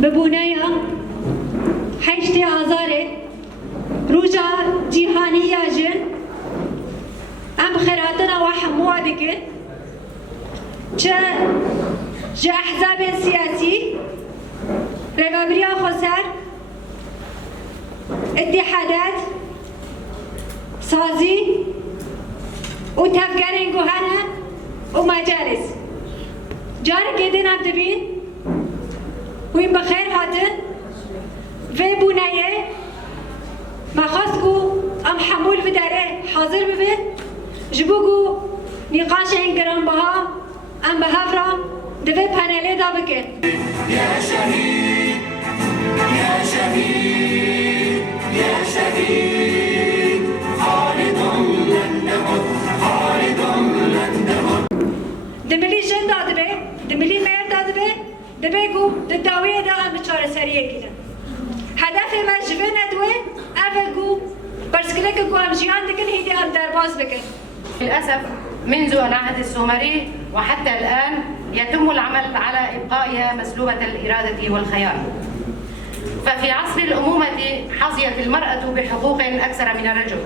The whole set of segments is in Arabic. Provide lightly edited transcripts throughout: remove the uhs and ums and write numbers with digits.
ببونايا حيشتي آزاري روجا جيهانية جن ام خيراتنا وحموها دكن جا احزاب سياسي رغبريا خسر اتحادات سازي وتفكرين جهنة ومجالس جارك يدين عبدبين وين بخير هاتن في بناية ما خاصكو ام حمول في داره حاضر ببين جبوكو نقاش انقران بها ام بهافرا دفي بانيلي دا بكن يا شهيد يا شهيد يا شهيد خالد لن نمت خالد لن نمت دملي جن دا دبي دملي مير دا دبي دبيكو دداوية دا ام بچار سرية كده هدف ما جبين ادوي افلقو برسكلك كو ام جيان دكن هيدي ام درباز بكن. للأسف منذ أن عهد السومري وحتى الآن يتم العمل على إبقائها مسلوبة الإرادة والخيار. ففي عصر الأمومة حظيت المرأة بحقوق أكثر من الرجل،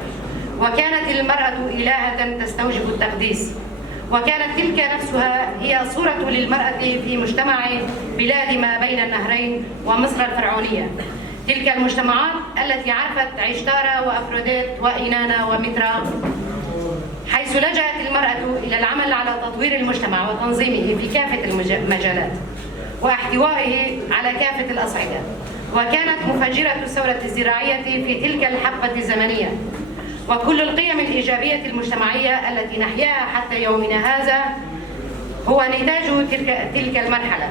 وكانت المرأة إلهة تستوجب التقديس، وكانت تلك نفسها هي صورة للمرأة في مجتمع بلاد ما بين النهرين ومصر الفرعونية، تلك المجتمعات التي عرفت عشتارة وأفروديت وإنانا ومترا، حيث لجأت المرأة إلى العمل على تطوير المجتمع وتنظيمه في كافة المجالات واحتوائه على كافة الأصعدة. وكانت مفجرة الثورة الزراعية في تلك الحقبة الزمنية، وكل القيم الإيجابية المجتمعية التي نحياها حتى يومنا هذا هو نتاج تلك المرحلة.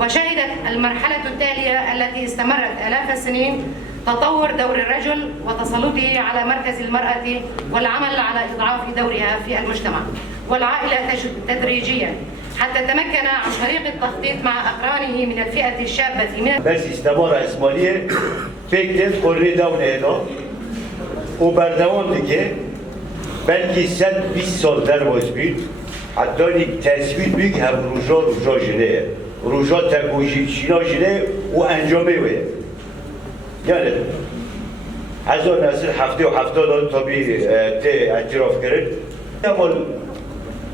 وشهدت المرحلة التالية التي استمرت آلاف السنين تطور دور الرجل وتسلطه على مركز المرأة والعمل على إضعاف دورها في المجتمع والعائلة تدريجيا حتى تمكن عن طريق التخطيط مع أقرانه من الفئة الشابة من بس استمر إسماعيلية فكرة قرر دولة وبردوام دكه بلکه 120 سال در باز بید حتی یک تصویر بید هم روژا جنه روژا تکوشی چینا جنه و انجامه وی یعنی هزار نسل هفته و 70 تا بی اعتراف کرد اما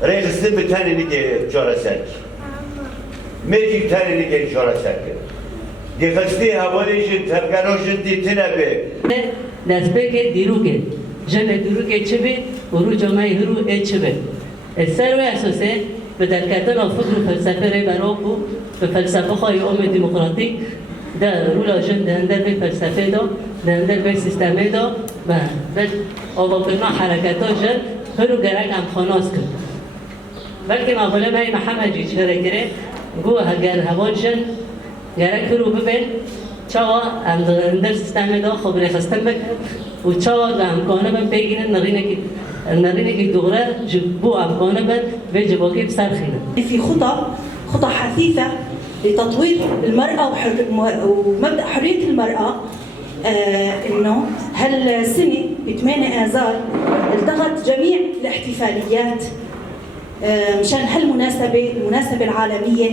رئیسته به تنه نگه جاره سرک میگی تنه نگه جاره سرک دیخسته حوالیش تبگراش دیتی نبه دستبه دیروگه جن دیروگه چه بید و رو جامعه هرو چه بید السر و اساسه به درکتن فکر فلسفه ری براکو به فلسفه خواهی دموکراتیک در رولا جن دهندر به فلسفه دا دهندر به سیستمه دا و آواقنا حرکت ها جن هرو گرک هم خاناس کرد بلکه مقاله مای محمد جی چهره گره گو اگر هوا جن گرک هرو ببین چاوا اندر سیستم دا خبر خستن بکن و چاوا امکانه بن بگیرن نرینه که دوره جبو امکانه بن به جباکی بسر خیره. في خطى حثيثة لتطوير المرأة ومبدأ حرية المرأة. إنه هالسنة ب 8 آذار التغت جميع الاحتفاليات مشان هالمناسبة العالمية